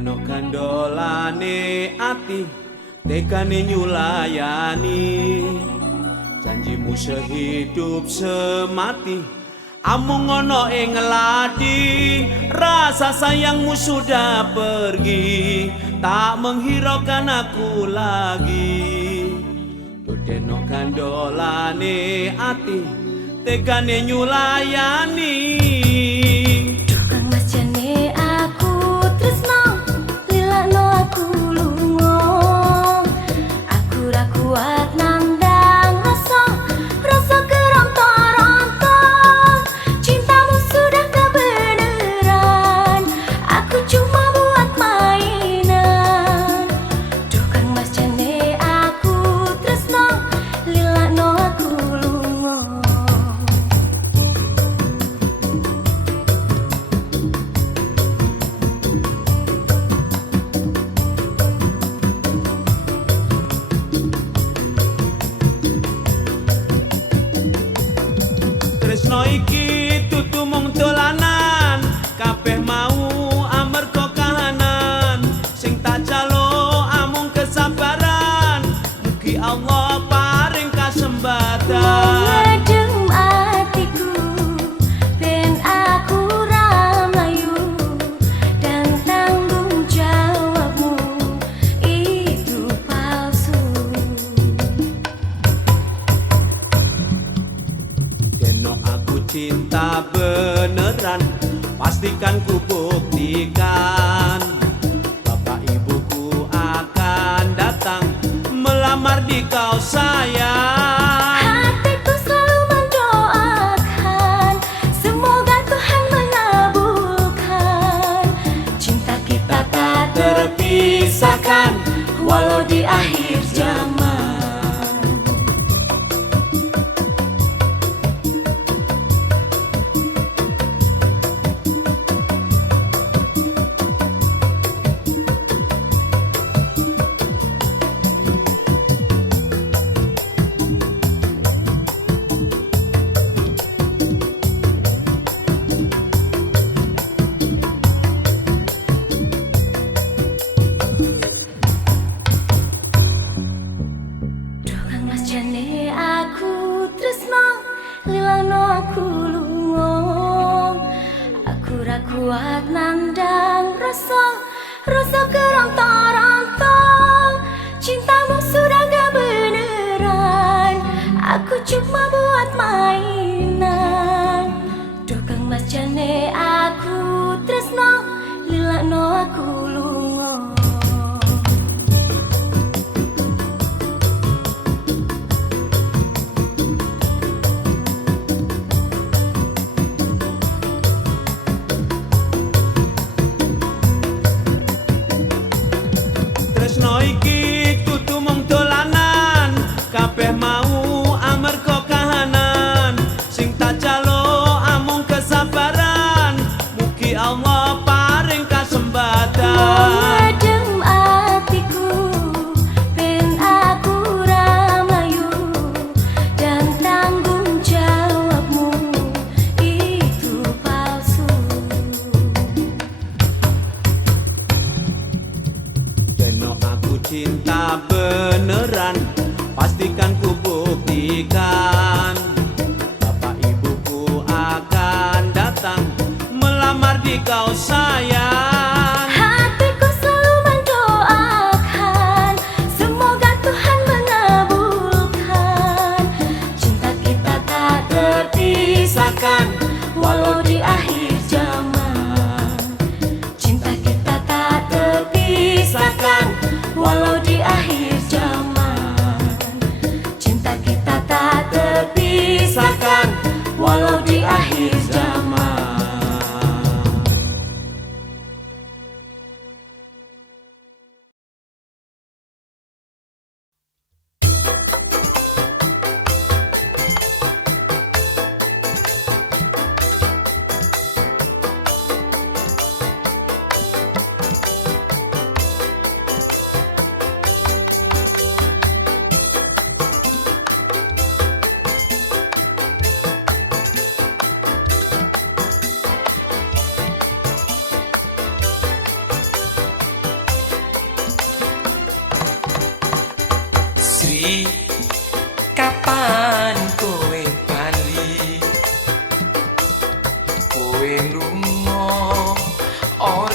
Deno kandolane ati tekane nyulayani, janjimu sehidup semati amung ono ing ngeladi. Rasa sayangmu sudah pergi, tak menghiraukan aku lagi. Deno kandolane ati tekane nyulayani. Tresno iki dudu mung dolanan, kabeh mau amarga kahanan. Sing tak jaluk amung kesabaran, mugi Allah paring kasembatan. Ngedem atiku ben aku ra mlayu, dan tanggung jawabmu itu palsu. Deno aku cinta beneran, pastikan ku buktikan. Bapak ibuku akan datang melamar di kau sayang. Hatiku selalu mendoakan, semoga Tuhan mengabulkan. Cinta kita tak Terpisahkan walau di akhir zaman. Jane aku tresno lilano aku lungo, aku ra kuat nandang rasa kerontong-rontong. Cintamu sudah gak beneran, aku cuma buat mainan. Duh Kang Mas Jane aku tresno lilano aku lungo. Tresno iki dudu mung dolanan, kabeh mau amarga kahanan. Sing tak jaluk amung kesabaran, mugi Allah paring kasembatan. Ngedem atiku ben aku ra mlayu, dan tanggung jawabmu itu palsu. Deno aku cinta beneran, pastikan ku buktikan. Bapak ibuku akan datang melamar di kau sayang. Hatiku selalu mendoakan, semoga Tuhan mengabulkan. Cinta kita tak Terpisahkan walau di akhir zaman. Cinta kita tak terpisahkan walau di akhir zaman.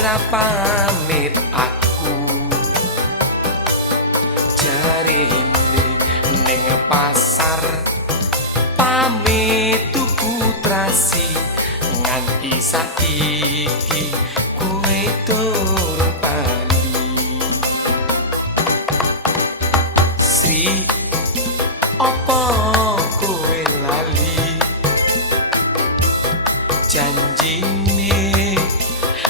ora pamit aku jarine ning pasar pamit tuku trasi nganti saiki kowe durung bali Sri apa kowe lali janjine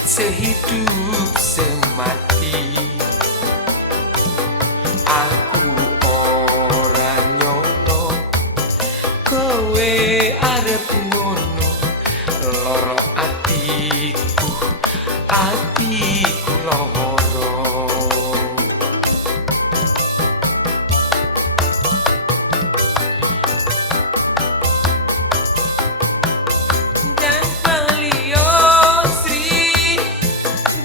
sehidup semati aku ora nyono kowe arep ngono loro atiku loro dan baliyo Sri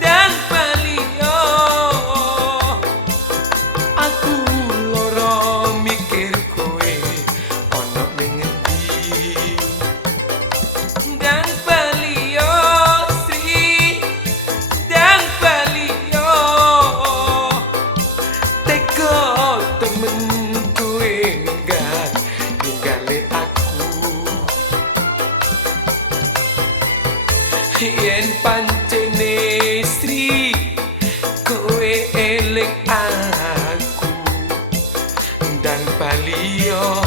dan baliyo aku loro mikir kowe ono ning endi dan baliyo Sri dan baliyo teko temen kowe ninggale aku yen pancene Sri kowe eling aku dan baliyo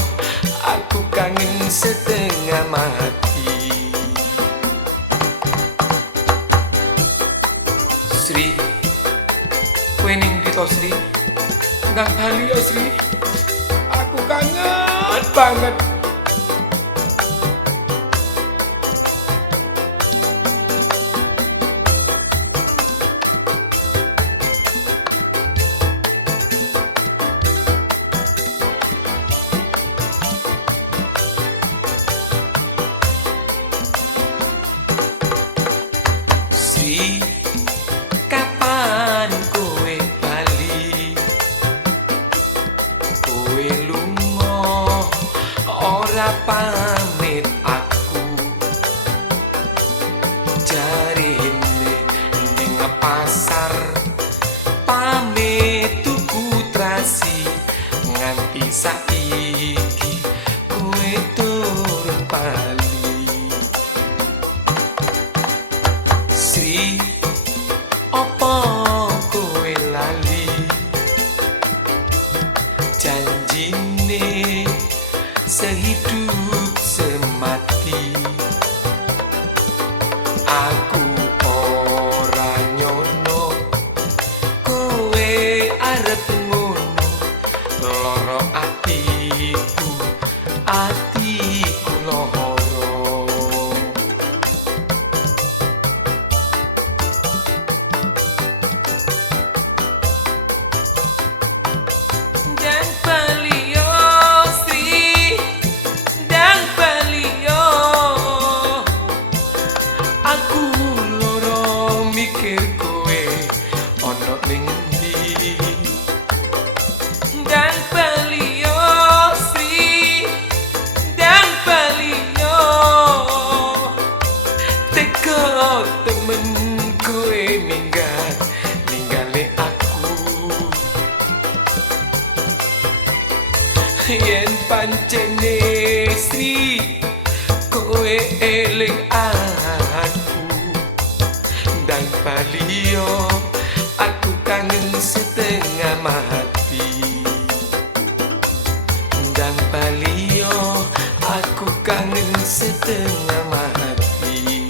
aku kangen setengah mati Sri kowe ning ndi to Sri dan baliyo Sri aku kangen banget Sri kapan kowe bali kowe lunga ora pamit aku jarine ning pasar pamit tuku trasi nganti saiki kowe durung bali Sri apa kowe lali janjine sehidup semati aku ora nyono kowe arep ngono loro atiku loro dan baliyo Sri dan baliyo aku loro mikir kowe ono ning endi dan baliyo Sri dan baliyo teko temen kowe ninggale aku yen pancene Sri kowe eling aku dan baliyo aku kangen setengah mati dan baliyo aku kangen setengah mati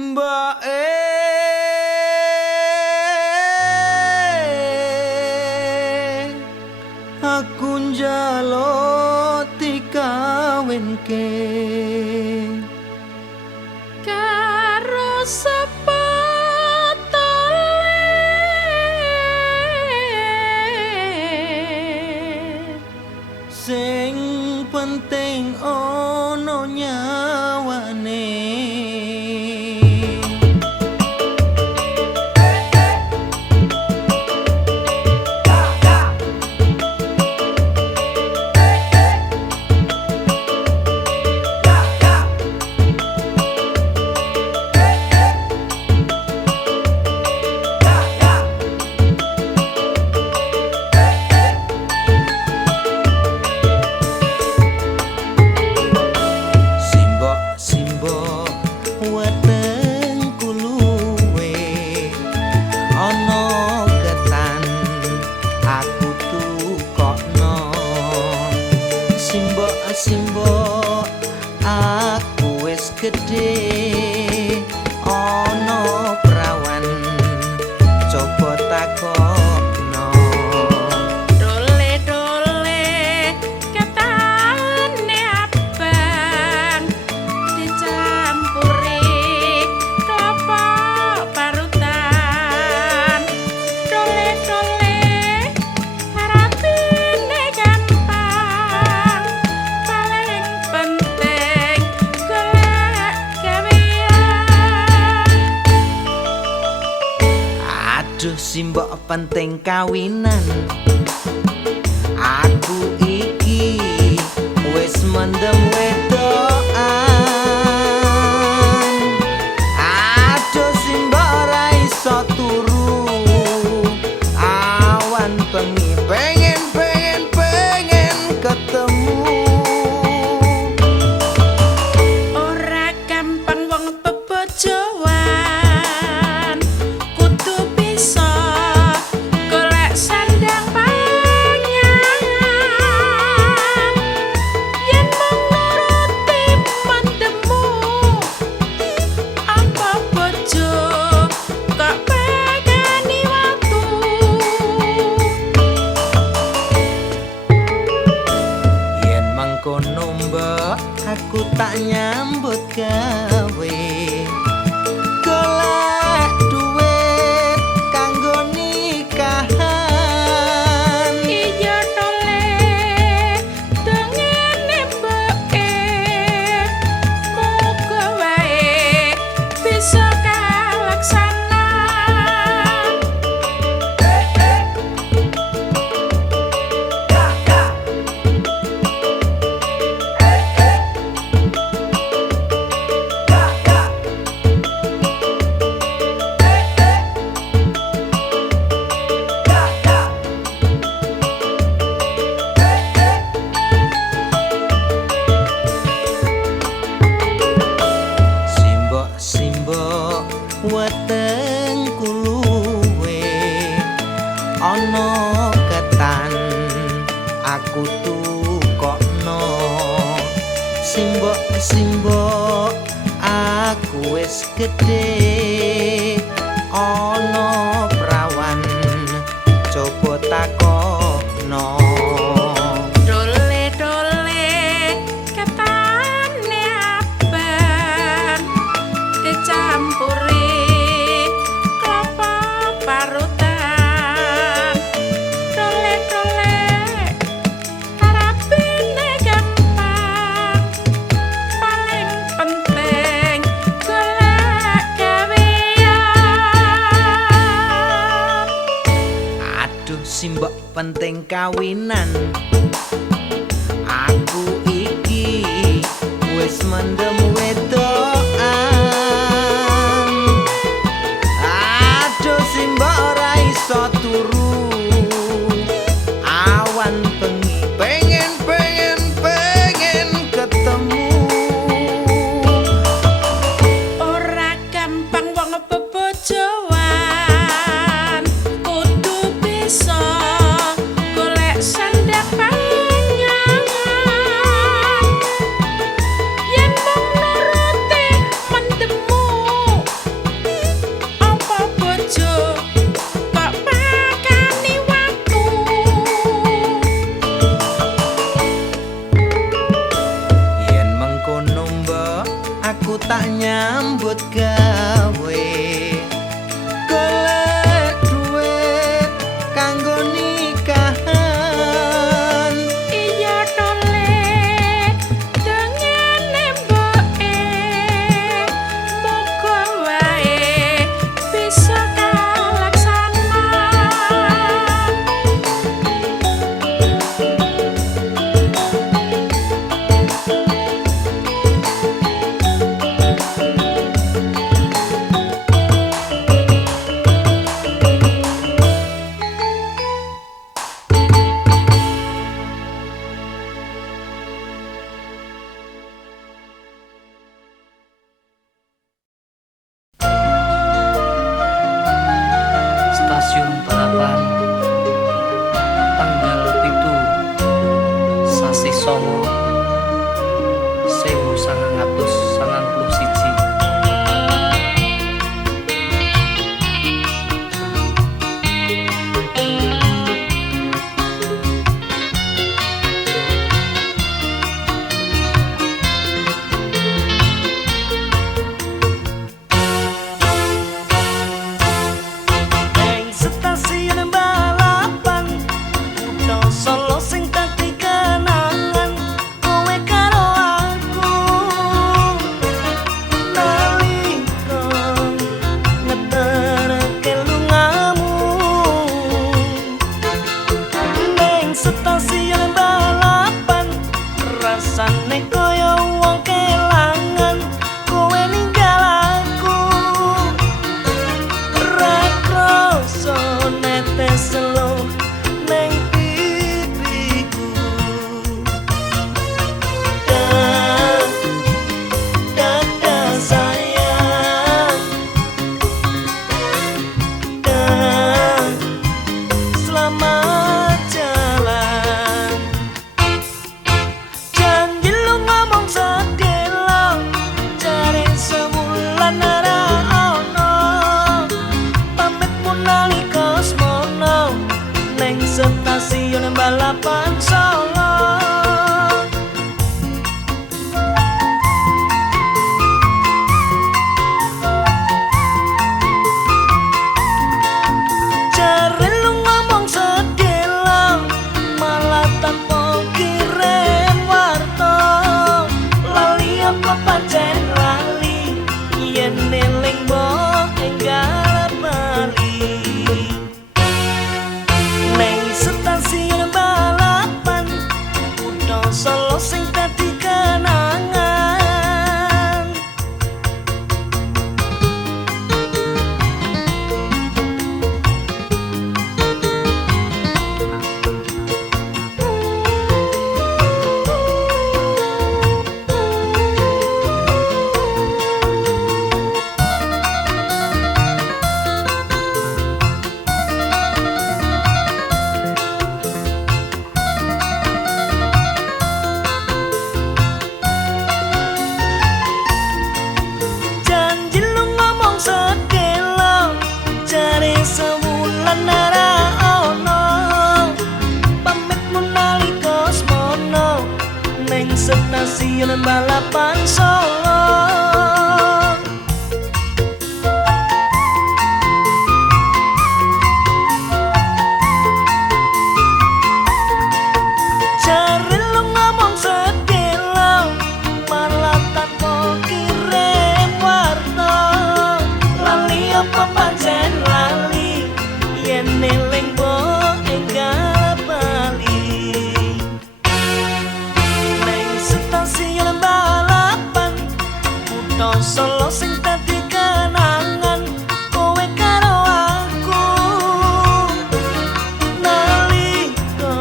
Mbak aku njaluk dikawinke karo sepotole sing penting ono nyawane. Simbok aku wis gedhe ana prawan coba takokno dole-dole katane abang dicampuri kelapa parutan dole-dole harapine gampang paling penting golek gawean. Aduh simbok penting kawinan aku iki wis mendem wedokan. Aduh simbok ora iso turu awan bengi pengen ketemu. Ora gampang wong bebojoan kudu bisa golek sandang panyangan yen mung nuruti mandemu apa bojo kok pegani watu. Yen mangkono mbok aku tak nyambut gawe golek duit kanggo nikahan. Iya tole dengene mbeke muga wae bisa kalaksana. Simbok wetengku luwe ana ketan aku tukokno. Simbok aku wis gedhe ana prawan coba takokno. Dole-dole katane abang dicampuri kelapa parutan dole-dole harapine gampang paling penting golek gawean. Aduh simbok penting kawinan aku iki wis mendem wedokan. Aduh simbok ora iso turu awan bengi pengen ketemu. Ora gampang wong bebojoan kudu bisa golek sandang panyangan yen mung nuruti mendemu gawe golek duit kanggo nikahan iya tole dengene mboke moga wae bisa kalaksana Stasiun Balapan tanggal 7 sasi Songo 1991. Neng stasiun balapan Kutha Solo sing dadi kenangan kowe karo aku nalika ngeterke lungamu Neng stasiun balapan rasane koyo wong kelangan kowe ninggal aku rakrasa netes selo neng pipiku Dadah sayang selamat jalan janji lu ngomong sedelo cari sebulan ora ono pamitmu nalika semono neng stasiun balapan Solo cari lu ngomong sedelo malah tanpa kirim warta lali apa pancen lali yen eling mbok enggal bali neng stasiun balapan Kutha Solo sing dadi kenangan janji lu ngomong sedelo cari sebulan ora ono pamitmu nalika semono neng stasiun balapan Solo cari lu ngomong sedelo malah tanpa kirim warta lali apa pancen lali yen eling mbok enggal bali neng stasiun balapan Kutha Solo sing dadi kenangan kowe karo aku nalika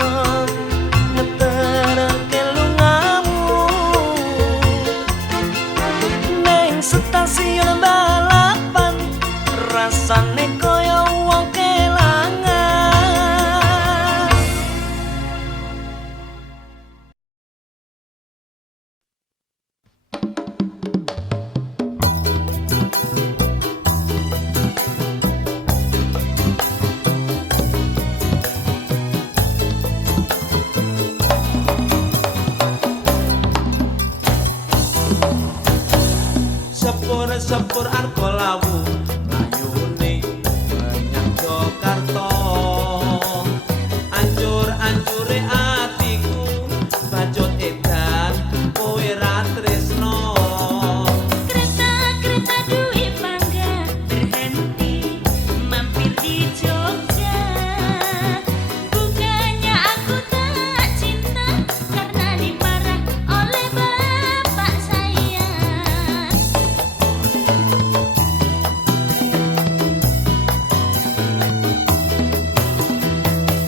ngeterke lungamu neng stasiun balapan rasane koyo wong kelangan sepur arga lawu mlayune menyang Jakarta. Ancur-ancure atiku bacot edan kowe ra tresno. Kereta-kereta duit bangga berhenti mampir di Jogja. Bukannya aku tak cinta karena dimarah oleh bapak saya.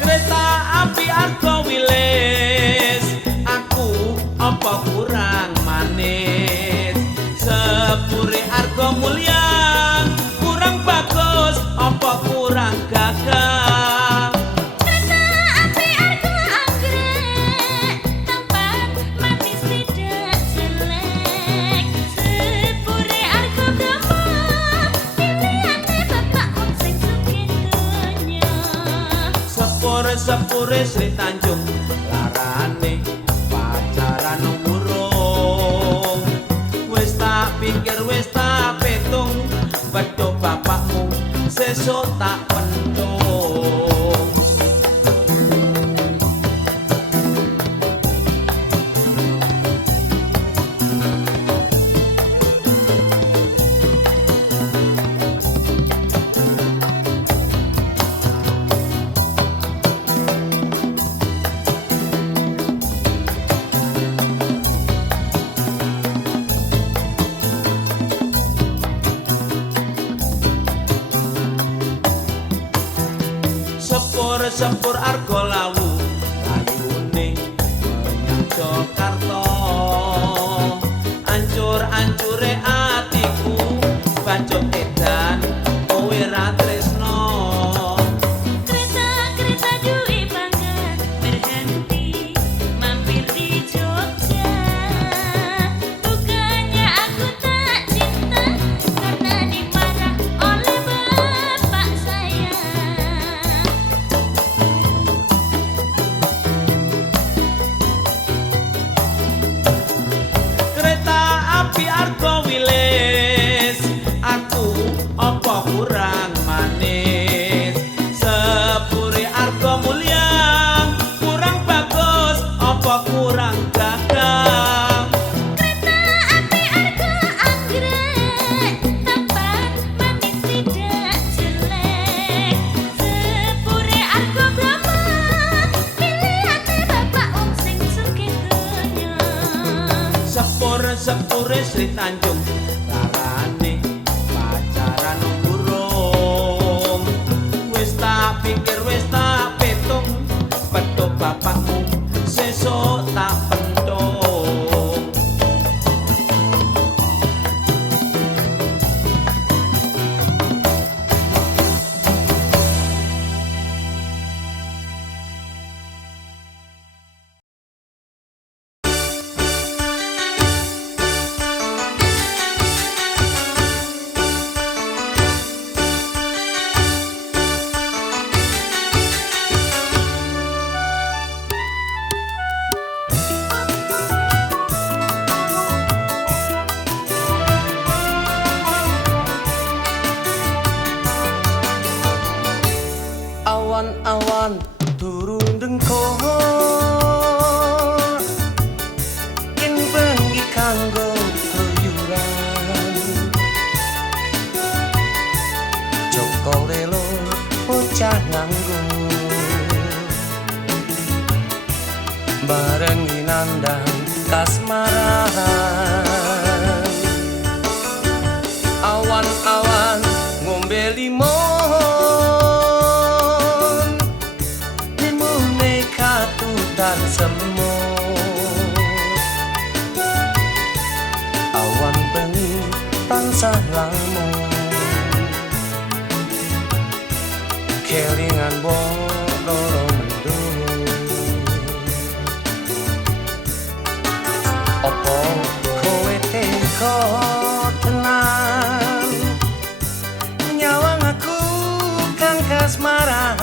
Kereta api arga wilis, aku apa kurang manis. Sepure arga mulia, kurang bagus apa kurang gagah. Kereta api arga anggrek, tampan manis tidak jelek. Sepure arga Bromo, pilihane bapak wong sing sugih donya. Sepure Sri Tanjung, larane pacaran urung. Wis tak pikir wis tak petung, wedok bapakmu sesuk tak pentung. Sepur arga lawu layune menyang Jakarta. Ancur-ancure atiku bacot edan kowe ra tresno. Kereta-kereta duit bangga berhenti mampir di Jogja. Bukannya aku tak cinta karena dimarah oleh bapak saya. Kereta api arga wilis, aku apa kurang manis. Sepure arga mulia, kurang bagus apa kurang gagah. Kereta api arga anggrek, tampan manis tidak jelek. Sepure arga Bromo, pilihane bapak wong sing sugih donya. Sepure Sri Tanjung, larane pacaran urung. Wis tak pikir wis tak petung, wedok bapakmu sesuk tak pentung. Awan-awan turun dengkol, yen bengi kanggo keluyuran. Joko lelo bocah nganggur, barengi nandang kasmaran. Awan-awan ngombe limon, limone katutan semut. Awan bengi tansah lamun, kelingan loro mendung. Opo kowe teko tenan, nyawang aku kang kasmaran.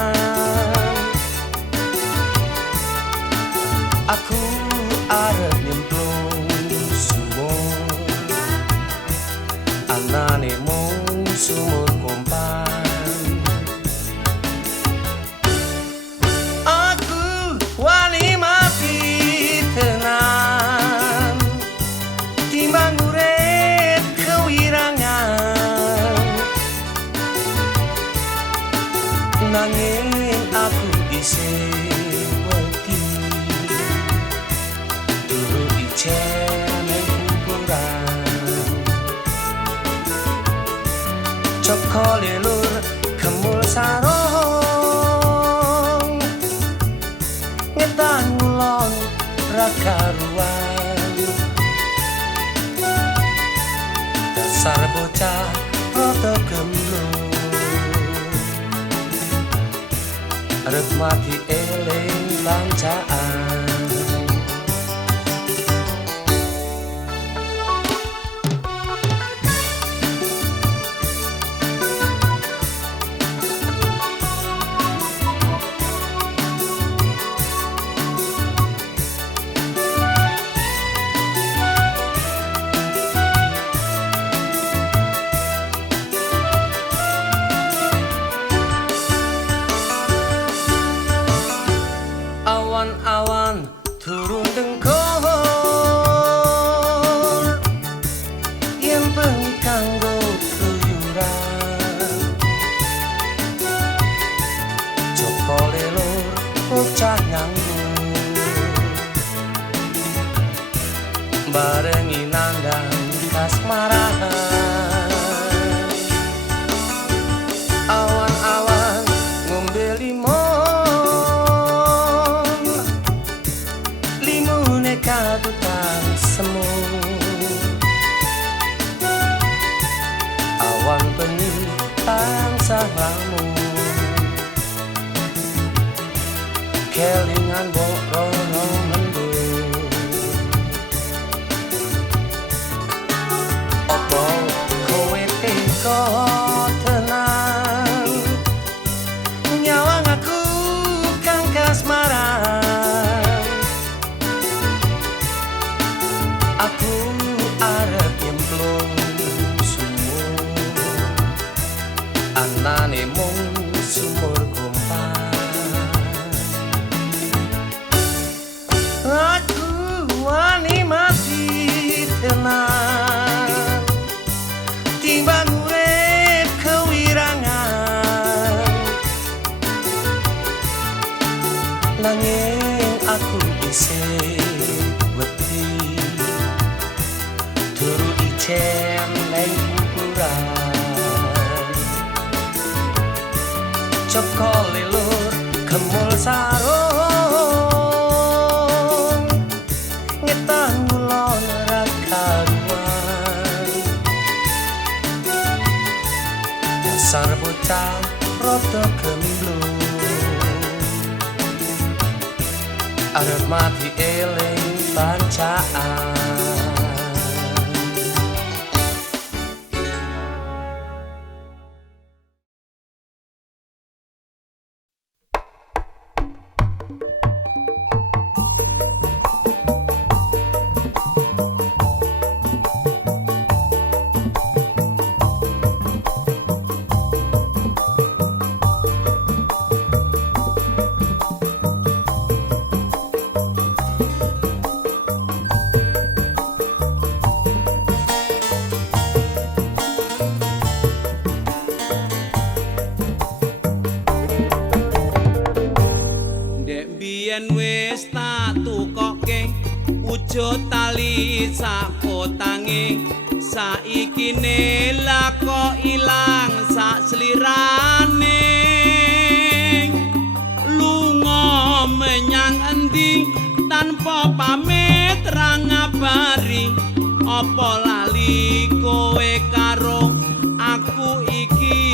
Aku arep nyemplung sumur, anane sumur kumpan. Aku wani mati tenan timbang urip kewirangan, nanging aku isih wedi turu icen ing kuburan. Joko lelur kemul sarong ngetan ngulon ra karuan. Dasar bocah rada gemblung arep mati eling bancaan. Awan-awan turun dengkor yen bengi kanggo keluyuran. Joko lelur bocah nganggur barengi nandang kasmarahan. Awan-awan ngombe limone kabutan semu. Awan bengi tansah lamun kelingan mbok rono mendung. Apa kowe teko tenan nyawang aku kang kasmaran. Aku arep nyemplung sumur anane mung sumur kumpan. Aku wani mati tenan timbang urip kewirangan, nanging aku isih wedi turu icen ning kuburan. Joko lelur kemul sarung ngetan ngulon ra karuan. Dasar bocah rada gemblung arep mati eling bancaan. Wis tak tukoke wujud tali sak potange, saiki ne lako ilang sak slirane. Lunga menyang endi tanpa pamit ra ngabari, apa lali kowe karo aku iki.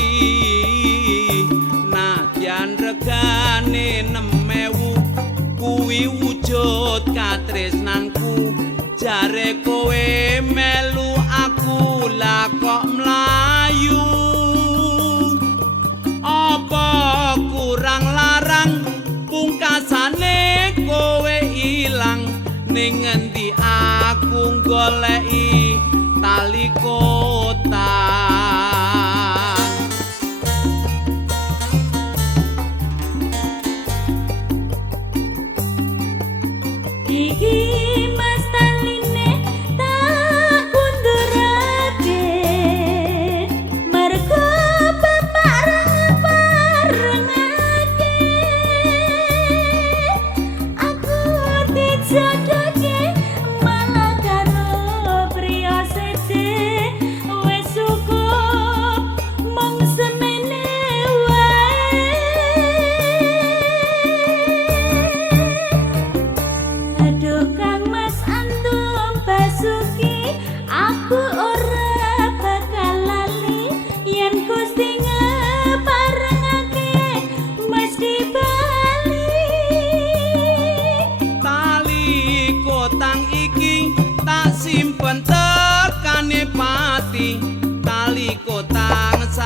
Nadyan regane 6.000 kuwi wujud katresnanku, jare kowe melu aku lah kok mlayu. Apa kurang larang pungkasane kowe ilang, ning ngendi aku goleki tali kotak.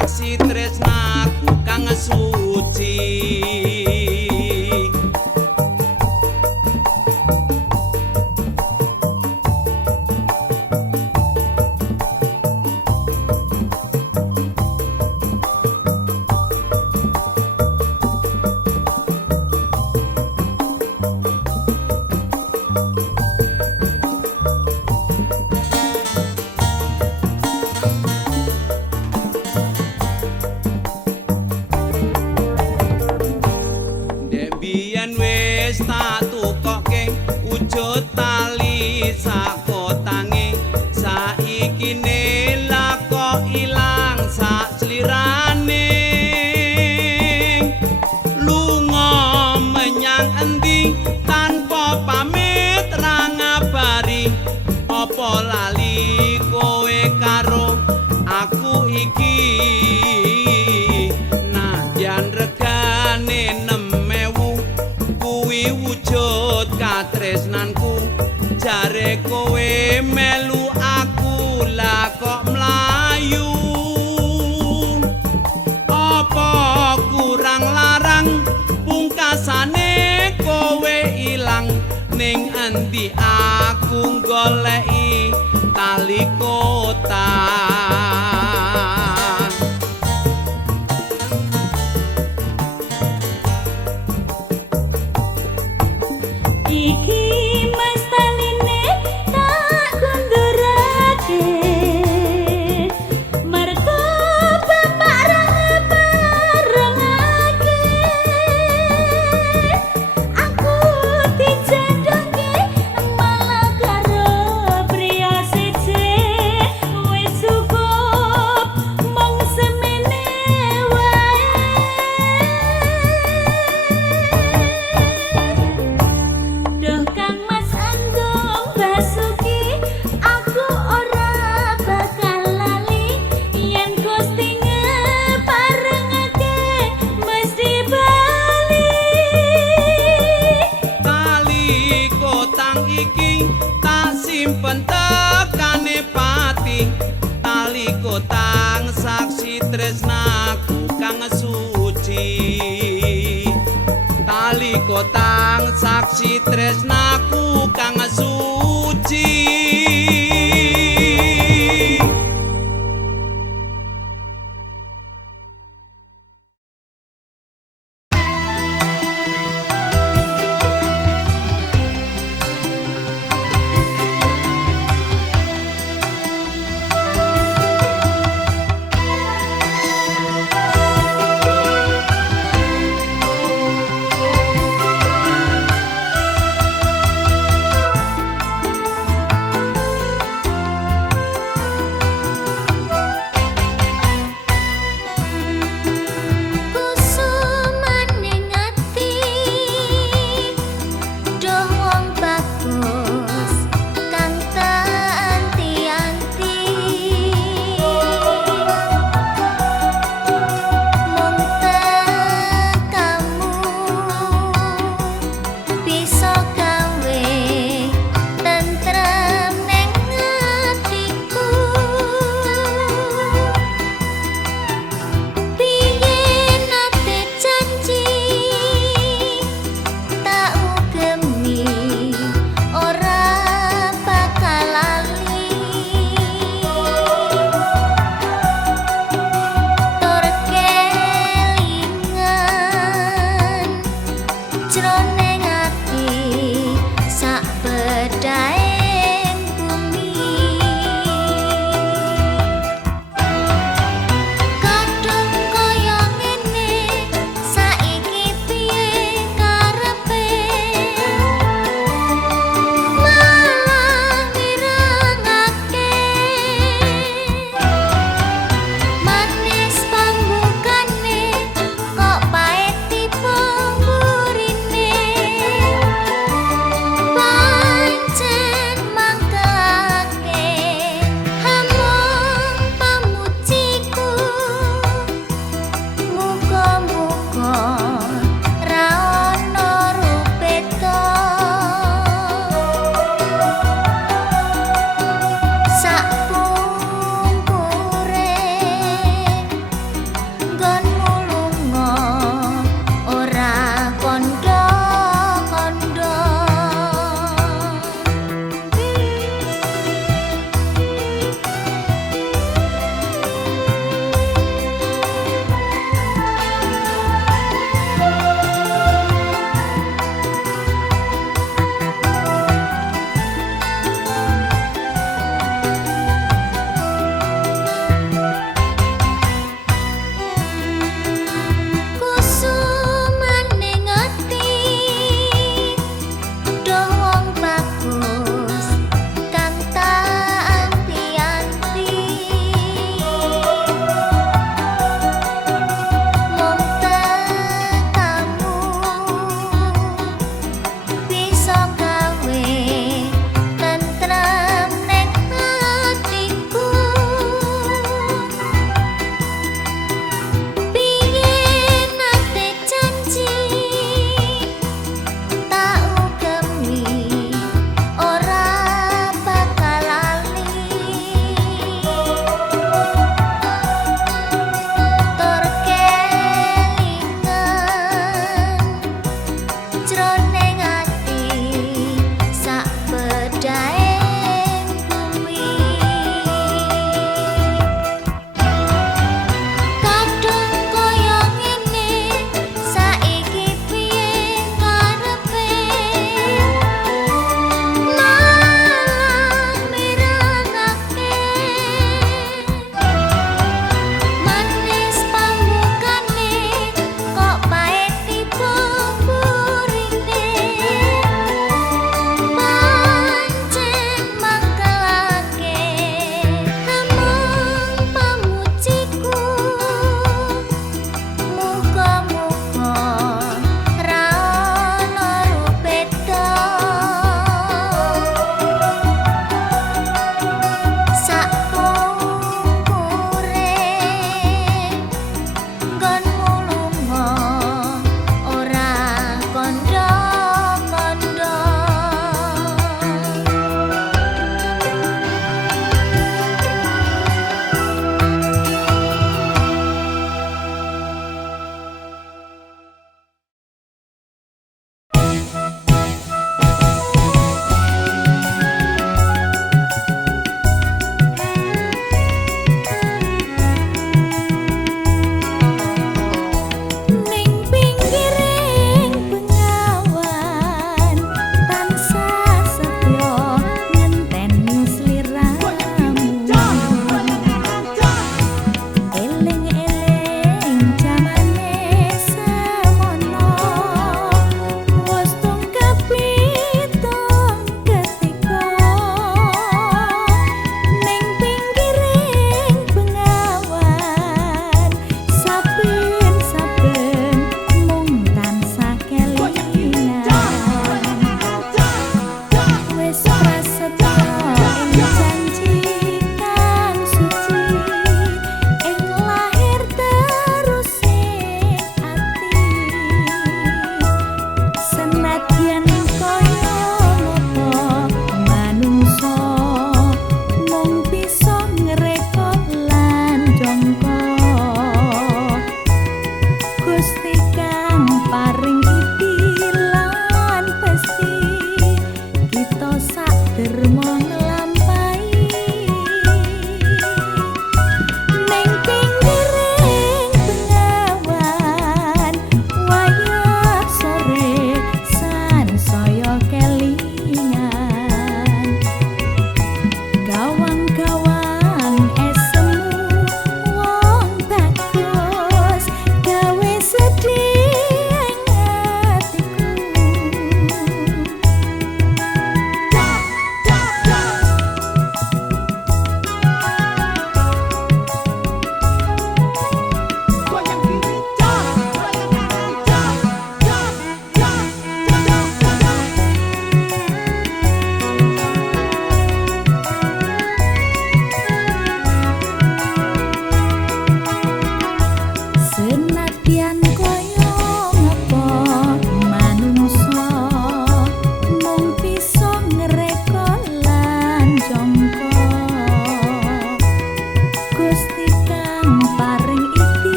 saksi tresnaku kang suci. Biyen wis tak tukokke wujud tali sakotange, saiki ne lak kok ilang sak slirane. Lunga menyang endi tanpa pamit ra ngabari, apa lali kowe karo aku iki. Nadyan regane wujud katresnanku, jare kowe melu aku lah kok mlayu. Apa kurang larang pungkasane kowe ilang, ning endi aku goleki tali kotan. Iki mas taline tak kundurake, mergo bapak ra barengake. Aku dijodohke malah karo priya siji, wis cukup mung semene wae. Duh Kang Mas Anggung Basuki, aku ora bakal lali, yen Gusti ngeparengake mesti bali. Tali kotang iki tak simpen tekane pati, tali kotang saksi tresnaku kang suci. Tali kotang saksi tresnaku kang suci.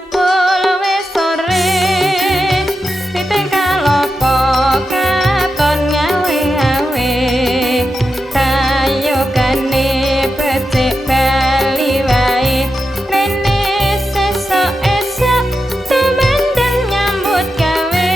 jebul wis sore ditinggal apa kakon ngawe-awe kayokane becik bali wae rene sesuk-esuk tumendang nyambut gawe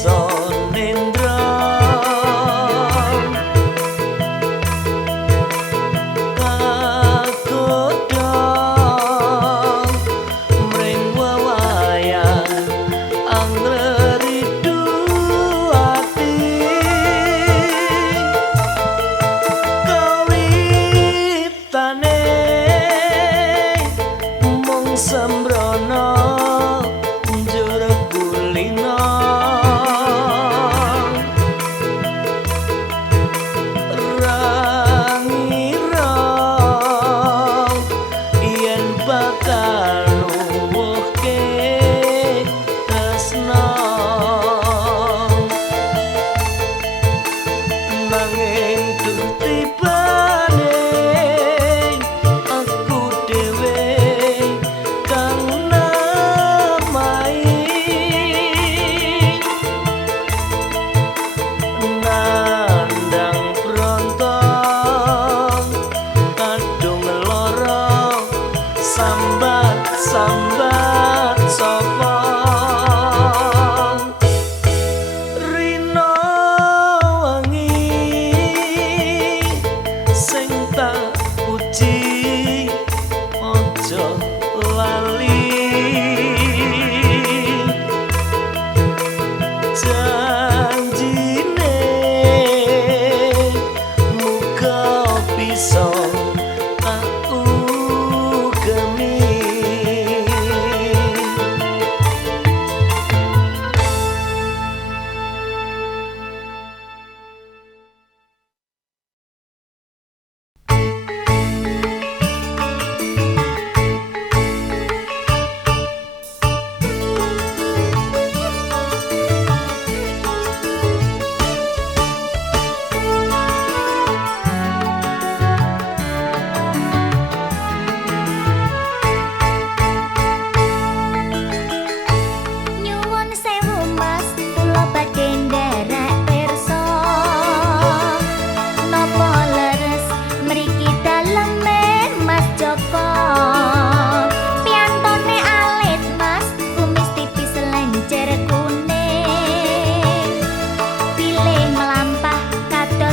bisa nendra sembrono njur kulino rangira yen bakal nuwuhke tresno nanging duh tibane aku dhewe sambat sapa rino wangi sing tak puji aja lali janjine muga bisa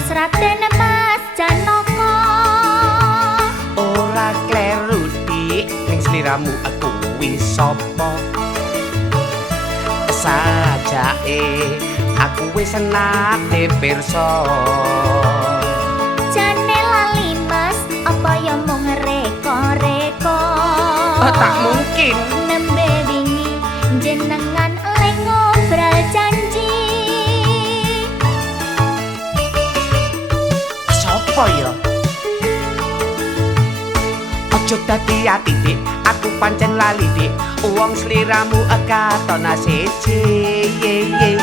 Raden Mas Janaka ora kleru dik ning sliramu aku wis sapa sajake aku wis nate pirsa jane lali Mas apa ya mung reka-reka tak mungkin nembe wingi jenengan lek ngobrol janji apa ya? Ojo dadi ati dik, aku pancen lali dik. Wong sliramu katon siji ye.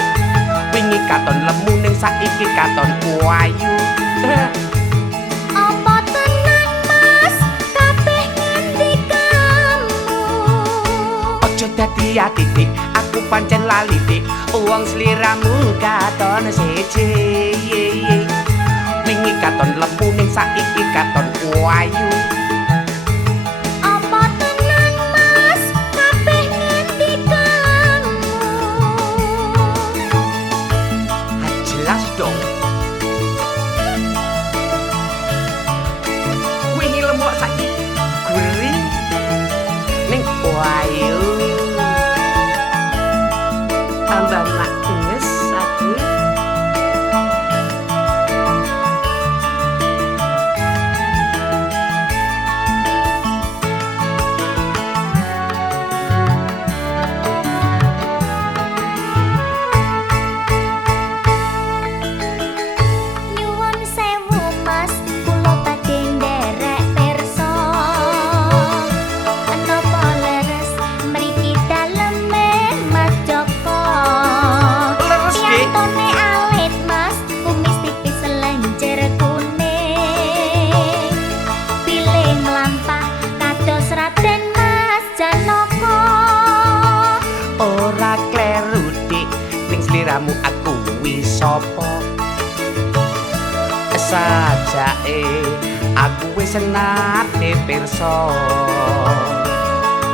Wingi katon lemu ning saiki katon ayu. Apa tenan Mas kabeh ngendikamu? Ojo dadi ati dik, aku pancen lali dik. Wong sliramu katon siji ye. Wingi katon lepu ning saiki katon ayu apa tenan Mas kabeh ngendikamu jelas dong wingi lembok saiki gurih ning ayu tambah manis aku sliramu aku wis sapa sajake aku wis nate pirsa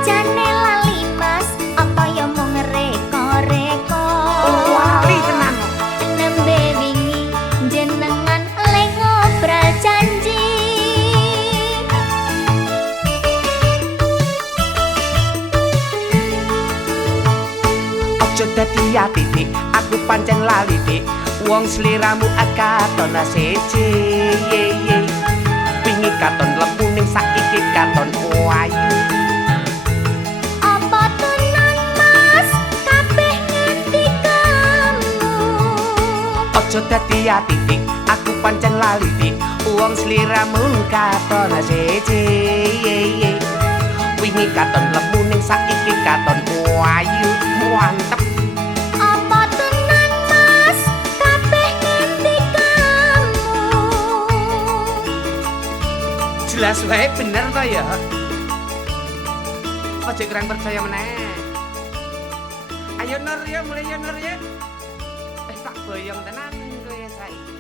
jane lali Mas apa ya mung reka-reka wali dadi ati dik, aku pancen lali dik. Wong sliramu katon seje. Wingi katon lembu ning saiki katon ayu. Apa tenan Mas kabeh ngendikamu? Aja dadi ati dik, aku pancen lali dik. Wong sliramu katon seje. Wingi katon lembu ning saiki katon ayu. Mantep. Apa tenan Mas kabeh ngendikamu? Jelas wae bener to ya. Aja kurang percaya meneh. Ayo Nur ya, mulai ya Nur ya. Tak boyong tenan kowe saiki.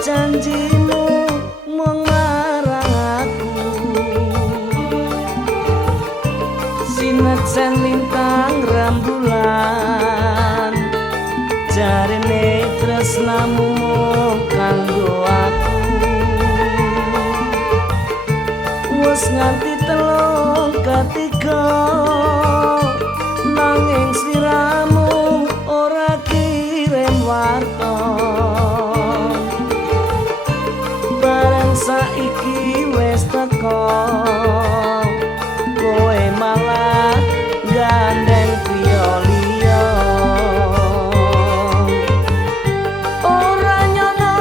janjimu mung marang aku Sinetsen lintang rembulan jarene tresnamu mung kanggo aku wis nganti telung ketiga nanging sliramu ora kirim warta bareng saiki wis teko kowe malah gandeng priya liya ora nyono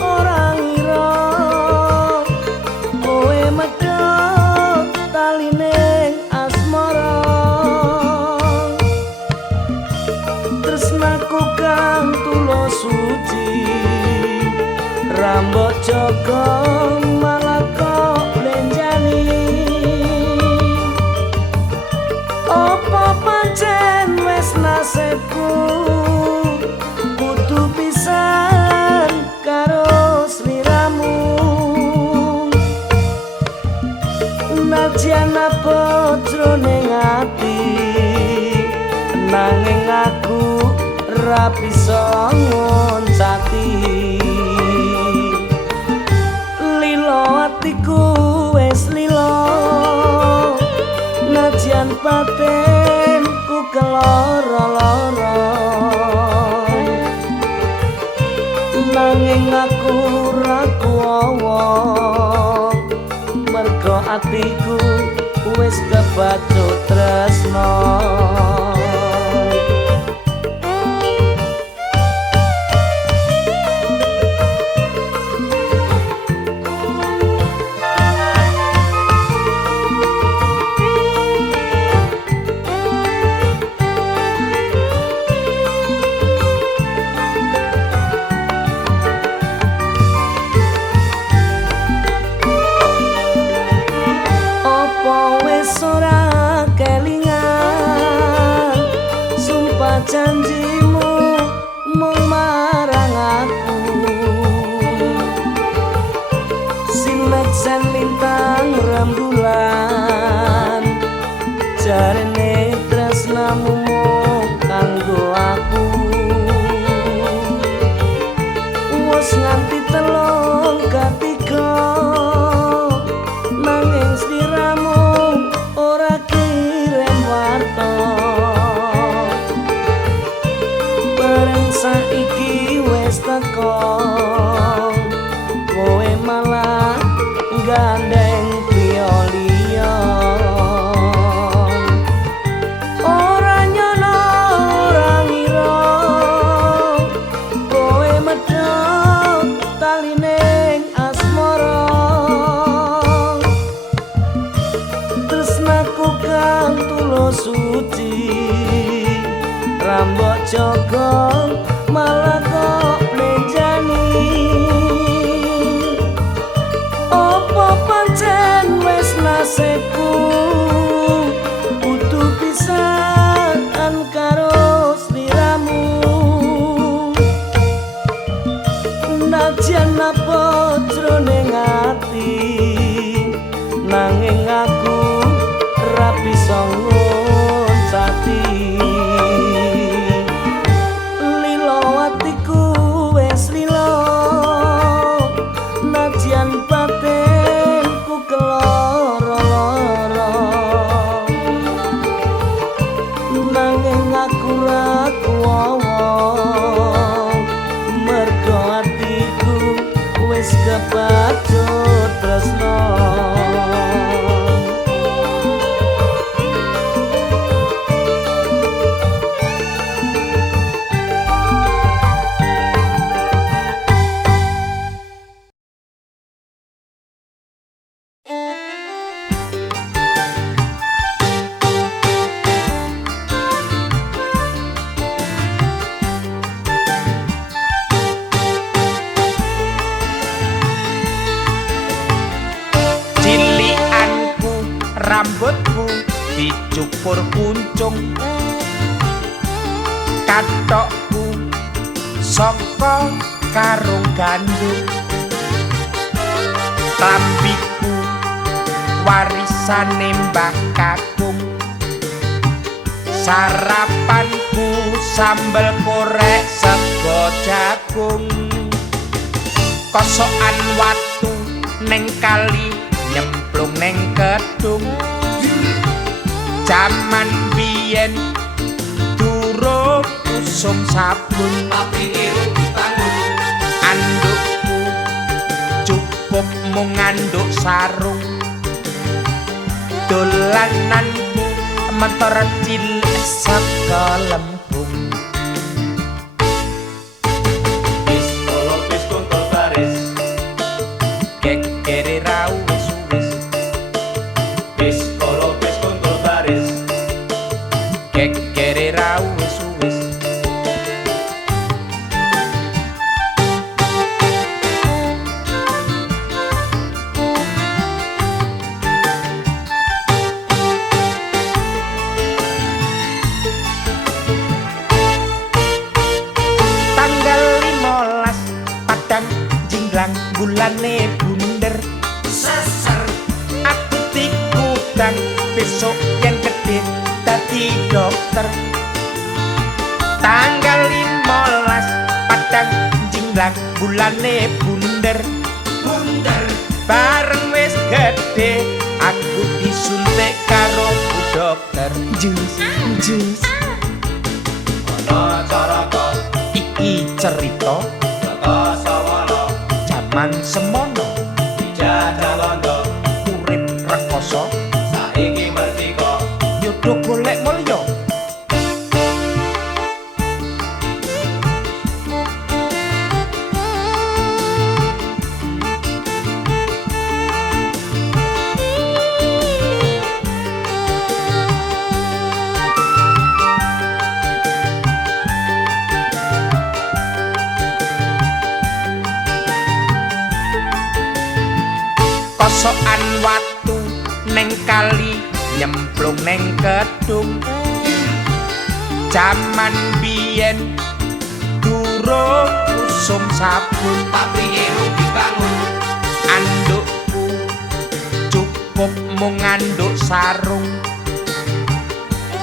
ora ngira kowe medhot taline asmara tresnaku kang tulus suci rambut jaga malah kok lenjani apa pancen wis nasibku kudu pisan karo sliramu najan apa jroning ati nanging aku ra bisa ngoncati lilo atiku wis lilo najan batinku keloro-loro nanging aku ra kuwawa mergo atiku wis kebacut tresno janjimu mung marang aku sinetsen lintang rembulan jarene tresnamu mung kanggo aku wis nganti telung ketiga nanging sliramu ora kirim warta saiki wis teko kowe malah gandeng priya liya ora nyono ora ngira kowe medhot taline asmara tresnaku kang tulus suci rambut jaga malah kok lenjani apa pancen wis nasibku kudu pisan karo sliramu najan apa jroning ati nanging aku ra bisa ngoncati batinku keloro-loro nanging aku ra kuwawa mergo atiku wis kebacut tresno rambutmu dicukur kuncung katokku saka karung gandum klambiku warisane Mbah Kakung sarapanku sambel korek sego jagung kosokan watu neng kali nyemplung neng gedung jaman biyen durung usum sabun Pabrike dibangun andukku cukup mung nganduk sarung dolananku motor cilik saka Lempung Bis kolo bis kontrol baris kekere rau wis Bis kolo bis kontrol baris kekere rau wis tanggal 15 Padang jinglang bulane bunder Sasar aku tikudang besok yang gede dadi dokter tanggal 15 Padang jinglang bulane bunder Bundar bareng wis gede aku disuntik karo bu dokter jus Ana caraka iki cerita Tata sawana zaman semono Dijajah londo urip rekoso Saiki merdeka yodo golek mulya kosokan watu neng kali nyemplung neng gedung jaman biyen durung usum sabun Pabrike dibangun andukku cukup mung nganduk sarung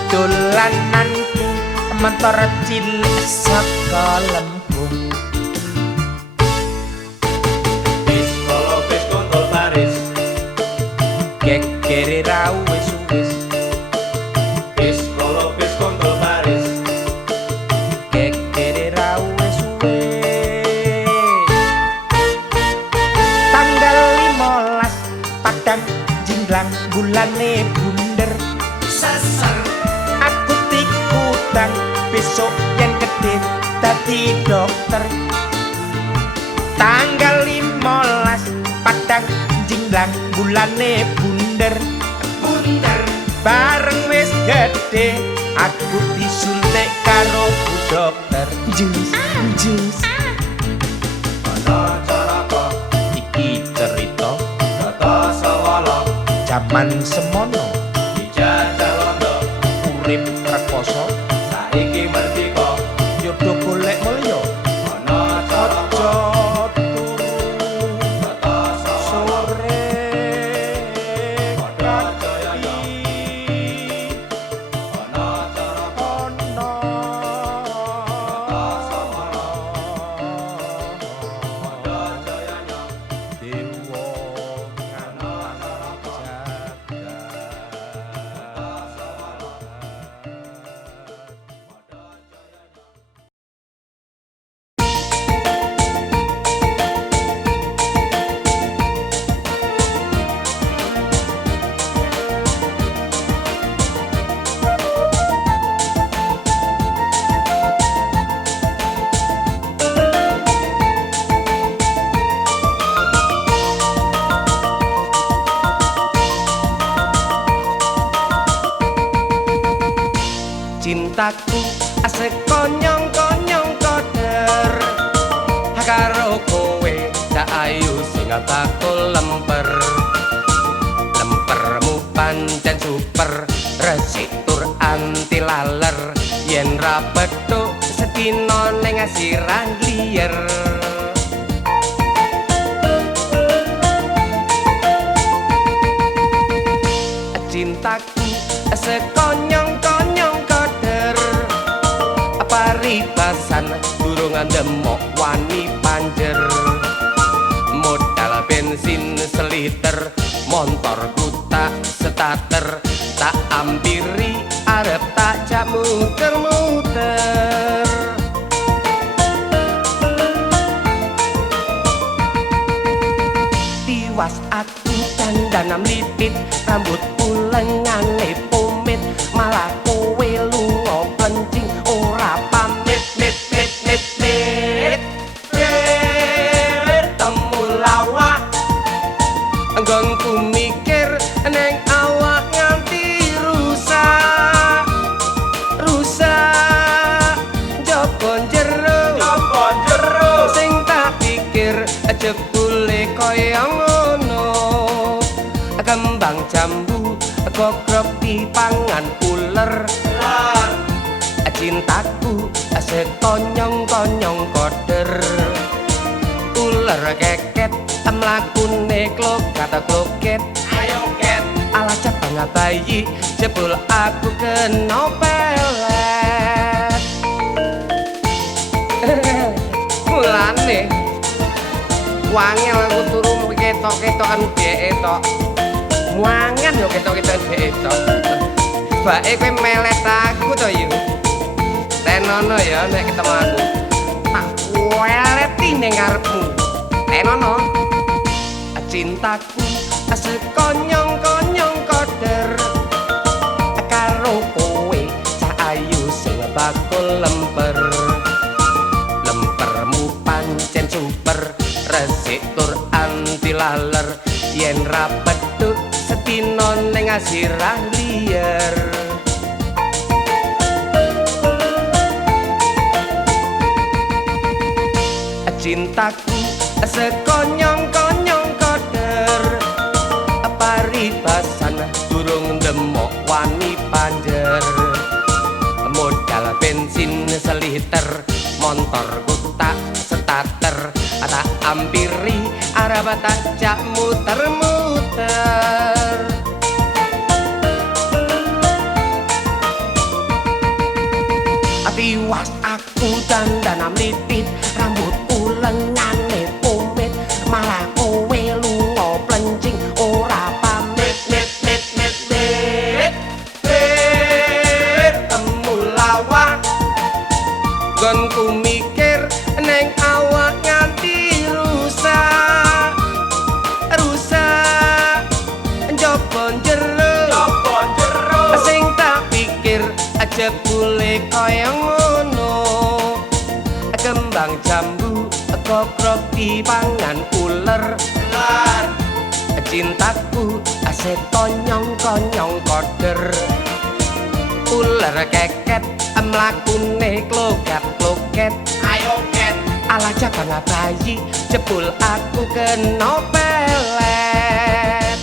dolananku motor cilik saka Lempung Bis kolo bis kontrol baris kekere rau wis Bis kolo bis kontrol baris kekere rau wis tanggal 15 Padang jinglang bulane bunder Sasar aku tikudang besok yang gede dadi dokter tanggal 15 Padang jinglang bulane bunder Bundar bareng wis gede aku disuntik karo bu dokter jus Ana caraka iki cerita Tata sawana zaman semono Dijajah londo urip rekoso Saiki merdeka yodo golek mulya Ana caraka aja turu Tata sawana sore Padha jayana Ana caraka ono Tata sawana Padha jayana dewa Ana caraka cintaku asek konyong-konyong koder karo kowe dak ayu sing bakul lemper lempermu pancen super resik tur anti laler yen ra petuk sedina ning asirang liyer cintaku sekonyong-konyong koder paribasan durung ndemok wani panjer modal bensin seliter montorku tak starter tak ampiri arep tak jak muter-muter tiwas aku dandanam litit rambut ulengane pomit malah kowe lunga pencing ora pamit mit temu lawak nggonku mikir neng awak nganti rusak jopon jero sing tak pikir jebule kaya ngono kembang jambu gogrok dipangan uler cintaku sekonyong-konyong koder uler keket mlakune klogat-kloget ayo ket ala cabang bayi jebul aku kena pelet mulane wangel aku turu ketok-ketokan dhek tok muangan yo ketok-ketokan dhek tok bae kowe melet aku to yo tenono ya nek ketemu aku tak weleti ning ngarepmu tenono cintaku sekonyong-konyong koder karo kowe cah ayu sing bakul lempermu pancen super resik tur anti laler yen ra pedhuk setino ning asirah liyer cintaku sekonyong-konyong koder paribasan durung ndemok wani panjer modal bensin seliter montorku tak starter tak ampiri arep tak jak muter-muter tiwas aku dandanam litit rambut ulengane pomit malah kowe lunga plencing ora pamit temu lawak gonku mikir neng awak nganti rusak jopon jero sing tak pikir jebule kaya ngono kembang jambu gogrok dipangan uler cintaku sekonyong-konyong koder uler keket mlakune klogat-kloget ayo ket ala cabang bayi jebul aku kena pelet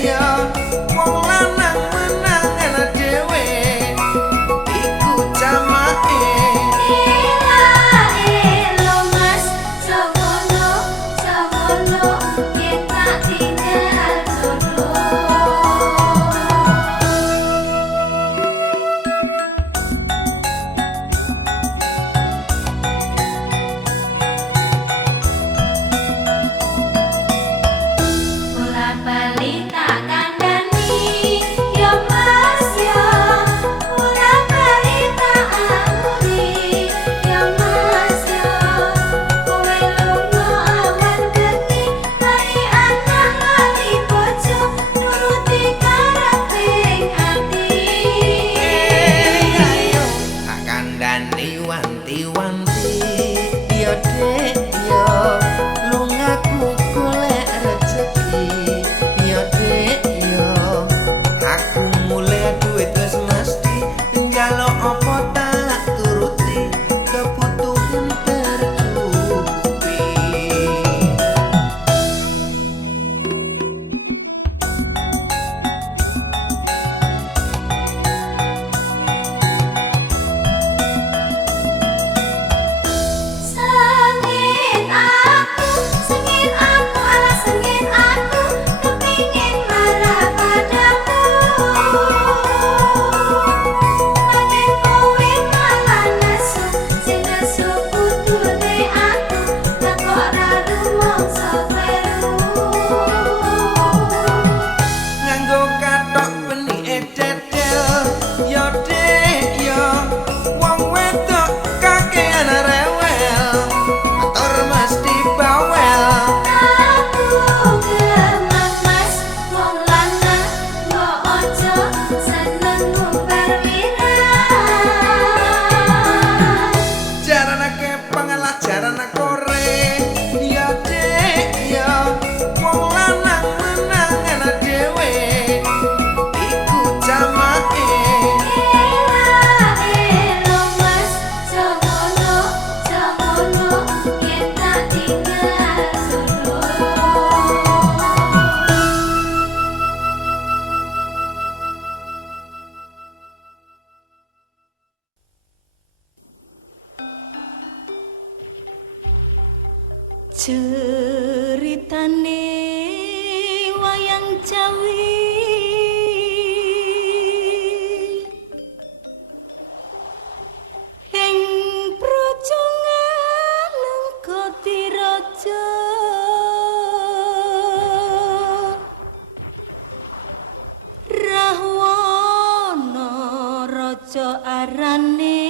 ya wong lanang menangan dhewe iku jamake Elo mas Jogono yen tak tinggal jodoh Bola bali tak kandani yo mas yo bola bali tak amuri yo mas yo kowe lunga awan geni lali anak lali bojo nuruti karepe ati ayo tak kandhani wanti-wanti yo dek yo lungaku golek rezeki yo dek yo aku mulai duit wis mesti njaluk apa tak turuti kebutuhan tercukupi Sengit aku ala sengit aku kepingin marah padamu Nanging kowe malah nesu sing nesu kudune aku tak kok ora rumangsa kleru nganggo kathok benike dedel yo dek yo wong wedok kakean rewel motor mesti bawel Aku gemak mas wong lanang mbok ojo seneng ngumbar wirang jarana kepang lah jarana kore yo dek yo wong lanang menangan dhewe iku jamake Elo mas Jogono yen tak tinggal jodoh Ceritane wayang Jawi ing praja Ngalengkotiraja Rahwana raja arane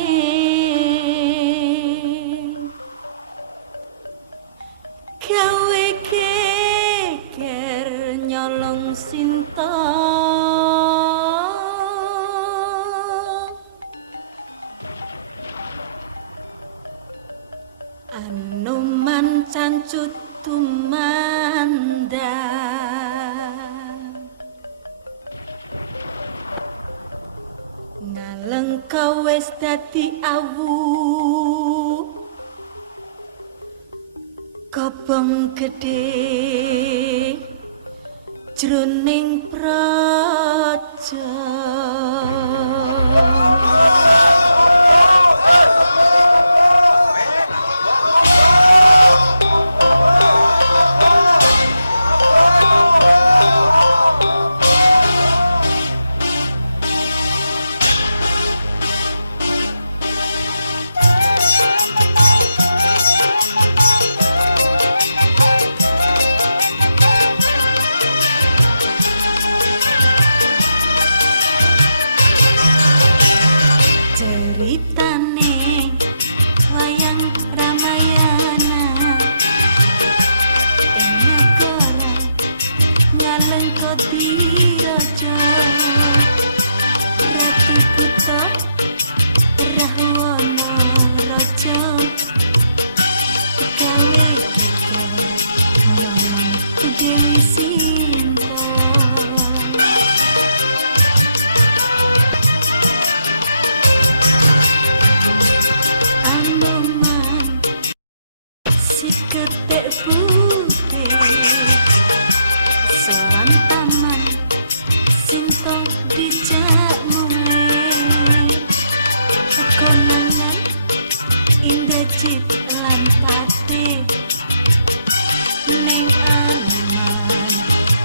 gawe geger nyolong sinta Anoman cancut tumandang Ngalengka wis dadi awu kobong gedhe jroning praja ceritane wayang Ramayana ing negara Ngalengkotiraja Ratu Buta Rahwana raja gawe geger nyolong Dewi Sinta Anoman si ketek putih sowan Anoman Sinto dijak mulai konangan Indrajit lan Pati ning Anoman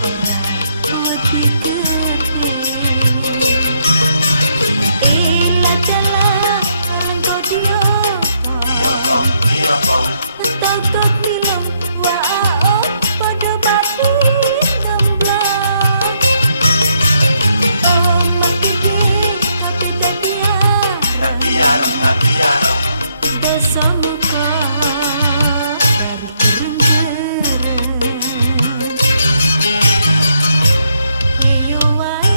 ora wedi gede Iladala alengko diopo Togok milong wao padha pati nemblong Omah gede tapi dadi areng Dosa muka dari gereng-gereng Heyo wae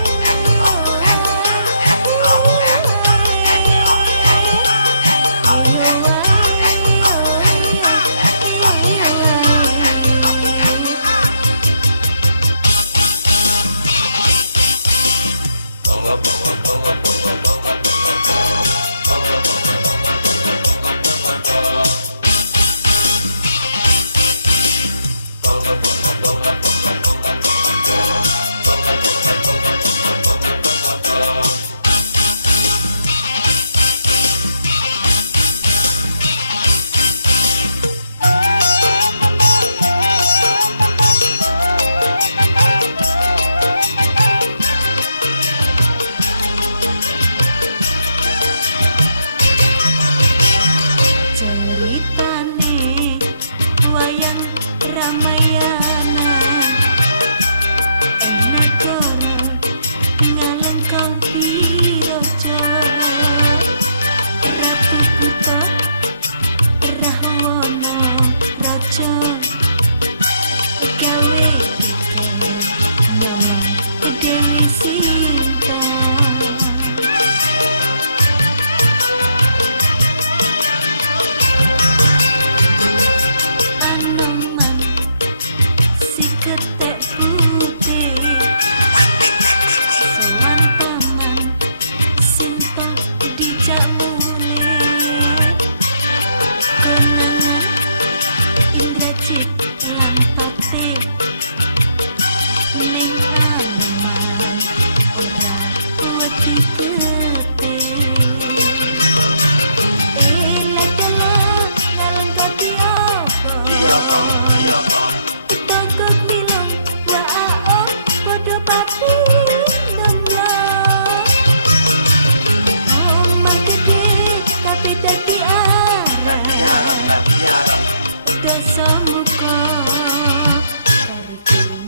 Ceritane wayang Ramayana Nagara ngalengkong Biraja Ratu Buta Rahwana Raja gawe pikir nyolong Dewi Sinta Anoman si ketek putih sowan paman Sinto dijak mulai konangan Indrajit lan Pati ning Anoman ora wedi gede Ladala ngalengko tiopon Togok milong wao padha pati nemblong Omah gede tapi dadi arah Dosa muka dari gereng